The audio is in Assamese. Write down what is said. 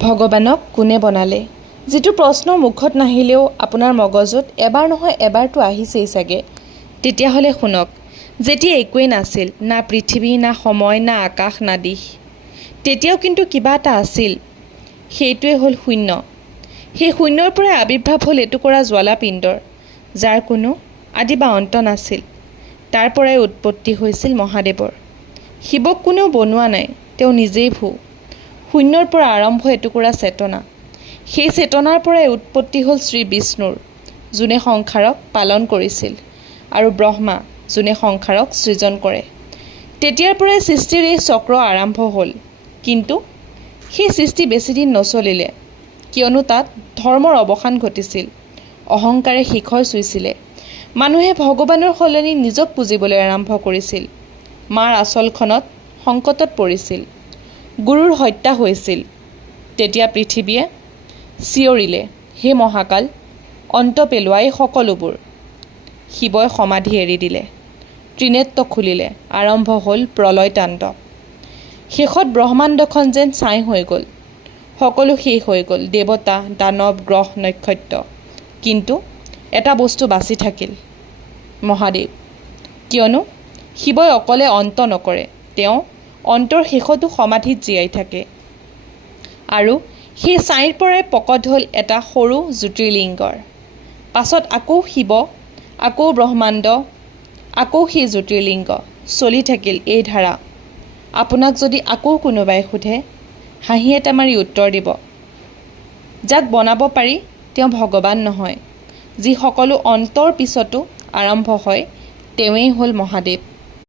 ভগৱানক কোনে বনালে? যিটো প্ৰশ্ন মুখত নাহিলেও আপোনাৰ মগজুত এবাৰ নহয় এবাৰতো আহিছেই চাগে। তেতিয়াহ'লে শুনক, যেতিয়া একোৱেই নাছিল, না পৃথিৱী, না সময়, না আকাশ, না দিশ, তেতিয়াও কিন্তু কিবা এটা আছিল। সেইটোৱে হ'ল শূন্য। সেই শূন্যৰ পৰাই আৱিৰ্ভাৱ হ'ল এটুকুৰা জ্বালাপিণ্ডৰ, যাৰ কোনো আদি বা অন্ত নাছিল। তাৰ পৰাই উৎপত্তি হৈছিল মহাদেৱৰ। শিৱক কোনেও বনোৱা নাই, তেওঁ নিজেই ভূ। শূন্যৰ পৰা আৰম্ভ এটুকুৰা চেতনা। সেই চেতনাৰ পৰাই উৎপত্তি হ'ল শ্ৰী বিষ্ণুৰ, যোনে সংসাৰক পালন কৰিছিল, আৰু ব্ৰহ্মা, যোনে সংসাৰক সৃজন কৰে। তেতিয়াৰ পৰাই সৃষ্টিৰ এই চক্ৰ আৰম্ভ হ'ল। কিন্তু সেই সৃষ্টি বেছিদিন নচলিলে, কিয়নো তাত ধৰ্মৰ অৱসান ঘটিছিল। অহংকাৰে শিখৰ চুইছিলে। মানুহে ভগৱানৰ সলনি নিজক পুজিবলৈ আৰম্ভ কৰিছিল। মাৰ আঁচলখনত সংকটত পৰিছিল। গুৰুৰ হত্যা হৈছিল। তেতিয়া পৃথিৱীয়ে চিঞৰিলে, হে মহাকাল, অন্ত পেলোৱা এই সকলোবোৰ। শিৱই সমাধি এৰি দিলে। ত্ৰিনেত্ৰ খুলিলে। আৰম্ভ হ'ল প্ৰলয় তাণ্ডৱ। শেষত ব্ৰহ্মাণ্ডখন যেন ছাই হৈ গ'ল। সকলো শেষ হৈ গ'ল, দেৱতা, দানৱ, গ্ৰহ, নক্ষত্ৰ। কিন্তু এটা বস্তু বাচি থাকিল, মহাদেৱ। কিয়নো শিৱই অকলে অন্ত নকৰে, তেওঁ অন্তৰ শেষতো সমাধিত জীয়াই থাকে। আৰু সেই ছাইৰ পৰাই প্ৰকট হ'ল এটা সৰু জ্যোতিৰ্লিংগৰ। পাছত আকৌ শিৱ, আকৌ ব্ৰহ্মাণ্ড, আকৌ সেই জ্যোতিৰ্লিংগ। চলি থাকিল এই ধাৰা। আপোনাক যদি আকৌ কোনোবাই সোধে, হাঁহি এটা মাৰি উত্তৰ দিব, যাক বনাব পাৰি তেওঁ ভগৱান নহয়। যি সকলো অন্তৰ পিছতো আৰম্ভ হয়, তেওঁৱেই হ'ল মহাদেৱ।